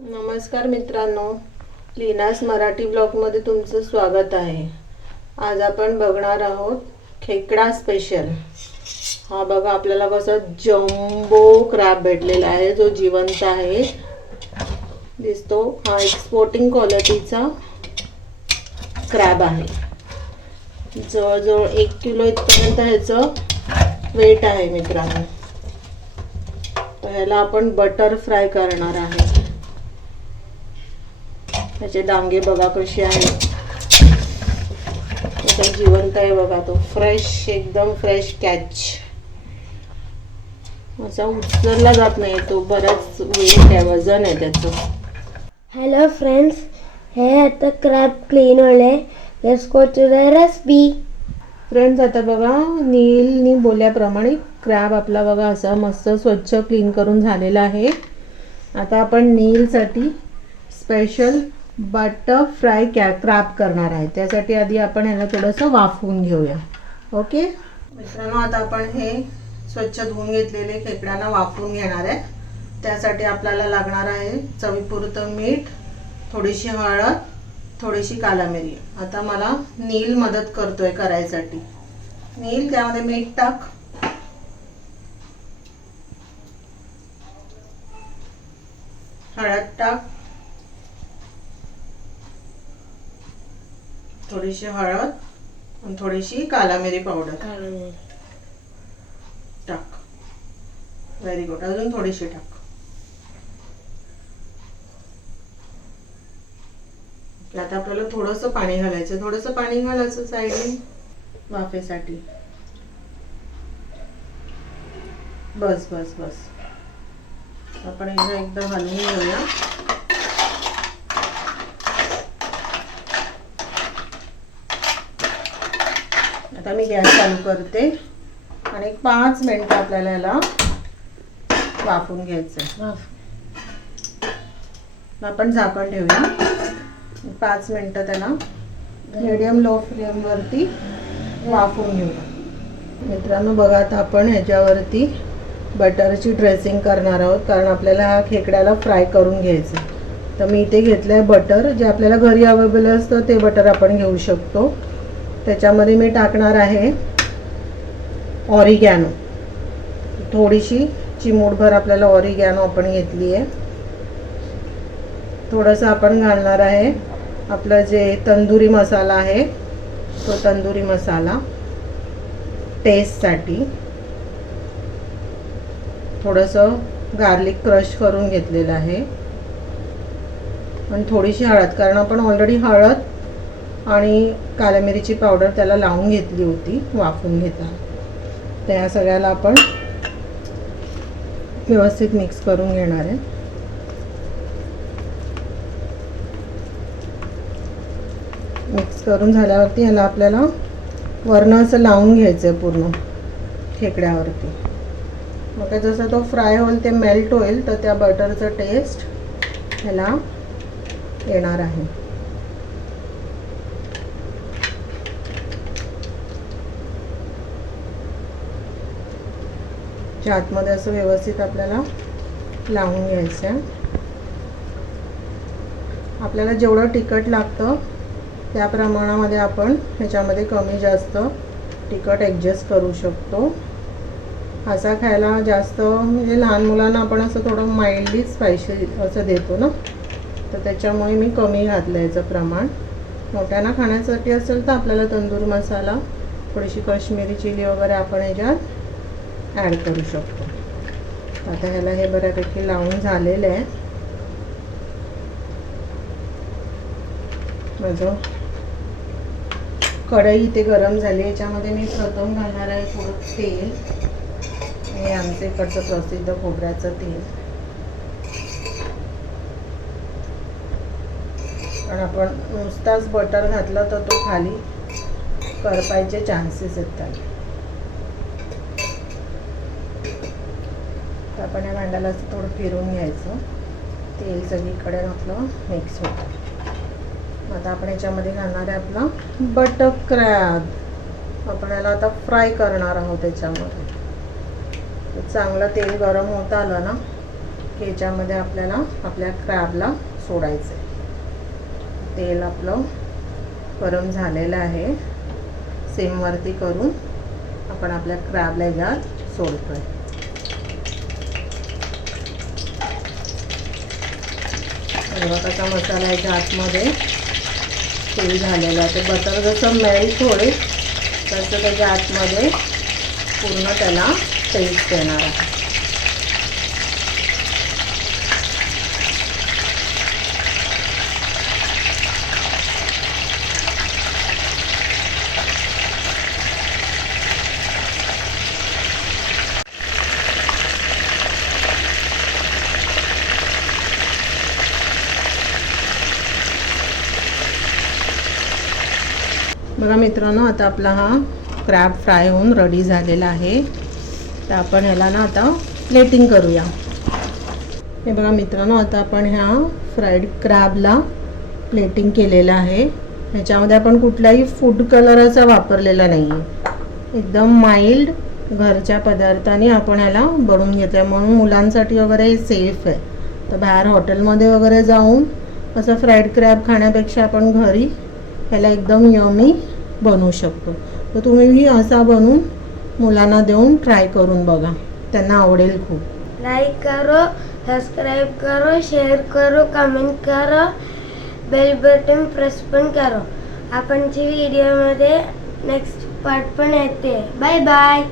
नमस्कार मित्रांनो, लीनास मराठी ब्लॉगमध्ये तुमचं स्वागत आहे। आज आपण बघणार आहोत खेकडा स्पेशल। हा बघा, आपल्याला कसा जम्बो क्रॅब भेटलेला आहे जो जिवंत आहे दिसतो। हा एक्सपोर्टिंग क्वालिटीचा क्रॅब आहे। जवळजवळ 1 किलो इतपर्यंत ह्याचं वेट आहे मित्रांनो। तर ह्याला आपण बटर फ्राय करणार आहे। त्याचे डांगे बघा कसे आहेत, त्याचा जिवंत आहे बघा, तो फ्रेश, एकदम फ्रेश कॅच, असा उचलला जात नाही, तो बराच वेट आहे, वजन आहे त्याचं। हॅलो फ्रेंड्स, हे आता क्रॅब क्लीन होले। Let's go to the recipe. Friends, आता बघा नीलनी बोलल्याप्रमाणे क्रॅब आपला बघा असा मस्त स्वच्छ क्लीन करून झालेला आहे। आता आपण नीलसाठी स्पेशल बटर फ्राय क्रॅब करणार आहे। त्यासाठी आधी आपण ह्याला थोडंसं वाफवून घेऊया। ओके मित्रांनो, आता आपण हे स्वच्छ धुवून घेतलेले खेकड्यांना वाफवून घेणार आहे। त्यासाठी आपल्याला लागणार आहे चवीपुरतं मीठ, थोडीशी हळद, थोडीशी काला मिरी। आता मला नील मदत करतोय करायसाठी। नील, त्यामध्ये मीठ टाक, हळद टाक, थोडीशी हळद आणि थोडीशी काला मिरी पावडर टाक। व्हेरी गुड, अजून थोडीशी टाक। आता आपल्याला थोडंसं पाणी घालायचं, थोडंसं पाणी घालायचं साईडने वाफेसाठी। बस बस बस, आपण एकदा हलवून घेऊया। आता मी गॅस चालू करते आणि 5 मिनिटं आपल्याला याला वाफवून घ्यायचं। आपण झाकण ठेवूया, 5 मिनिटं त्याला मीडियम लो फ्लेम वरती वाफवून घेऊया। मित्रांनो बघा, आता आपण ह्याच्यावरती बटरची ड्रेसिंग करणार आहोत, कारण आपल्याला हा खेकड्याला फ्राय करून घ्यायचं। तर मी इथे घेतलंय बटर, जे आपल्याला घरी अवेलेबल असतं ते बटर आपण घेऊ शकतो। त्याच्यामध्ये मी टाकणार आहे ऑरिगॅनो, थोडीशी चिमूटभर आपल्याला ऑरिगॅनो आपण घेतली आहे। थोडंसं आपण घालणार आहे आपलं जे तंदुरी मसाला आहे, तो तंदुरी मसाला टेस्टसाठी। थोडंसं गार्लिक क्रश करून घेतलेलं आहे आणि थोडीशी हळद, कारण आपण ऑलरेडी हळद आणि काळ्या मिरीची पावडर त्याला लावून घेतली होती वाफवून घेताना। त्या सगळ्याला आपण व्यवस्थित मिक्स करून घेणार आहे। मिक्स करून झाल्यावरती ह्याला आपल्याला वरनं असं लावून घ्यायचं आहे पूर्ण खेकड्यावरती। मग जसं तो फ्राय होईल, ते मेल्ट होईल, तर त्या बटरचं टेस्ट ह्याला येणार आहे। आतमध्ये असं व्यवस्थित आपल्याला लावून घ्यायचं आहे। आपल्याला जेवढं तिखट लागतं त्या प्रमाणामध्ये आपण ह्याच्यामध्ये कमी जास्त तिखट ॲडजस्ट करू शकतो। असा खायला जास्त म्हणजे लहान मुलांना आपण असं थोडं माइल्डली स्पायसी असं देतो ना, तर त्याच्यामुळे मी कमी घातलं याचं प्रमाण। मोठ्यांना खाण्यासाठी असेल तर आपल्याला तंदूर मसाला, थोडीशी काश्मीरी चिली वगैरे आपण ह्याच्यात ॲड करू शकतो। आता ह्याला हे बऱ्यापैकी लावून झालेलं आहे। माझं कढई इथे गरम झाली, याच्यामध्ये मी प्रथम घालणार आहे थोडं तेल। हे आमचं इकडचं प्रसिद्ध खोबऱ्याचं तेल, आणि आपण नुसताच बटर घातलं तर तो खाली करपायचे चान्सेस आहेत त्याला। आपण या भांड्याला असं थोडं फिरून घ्यायचं, तेल सगळीकडे घातलं मिक्स होतं। आता आपण याच्यामध्ये घालणार आहे आपला बटर क्रॅब। आपण याला आता फ्राय करणार आहोत त्याच्यामध्ये। चांगलं तेल गरम होत आलं ना की याच्यामध्ये आपल्याला आपल्या क्रॅबला सोडायचं आहे. तेल आपलं गरम झालेलं आहे. सेमवरती करून आपण आपल्या क्रॅबला यात सोडतोय. बघा कसा मसाला याच्या आतमध्ये तेल झालेला आहे. ते बटर जसं मेल्ट होईल तसं त्याच्या आतमध्ये पूर्ण त्याला टेस्ट येणार आहे. बघा मित्रांनो, आता आपला हा क्रॅब फ्राय होऊन रेडी झालेला आहे. तर आपण ह्याला ना आता प्लेटिंग करूया. हे बघा मित्रांनो, आता आपण ह्या फ्राईड क्रॅबला प्लेटिंग केलेलं आहे. ह्याच्यामध्ये आपण कुठलाही फूड कलरचा वापरलेला नाही आहे. एकदम माइल्ड घरच्या पदार्थाने आपण ह्याला बनवून घेतोय, म्हणून मुलांसाठी वगैरे हे सेफ आहे. तर बाहेर हॉटेलमध्ये वगैरे जाऊन असं फ्राईड क्रॅब खाण्यापेक्षा आपण घरी ह्याला एकदम यमी बनवू शकतो. तर तुम्हीही असा बनवून मुलांना देऊन ट्राय करून बघा, त्यांना आवडेल खूप. लाइक करो, सब्सक्राइब करो, शेअर करो, कमेंट करो, बेल बटन प्रेस पण करो. आपणची व्हिडिओमध्ये नेक्स्ट पार्ट पण येते. Bye bye.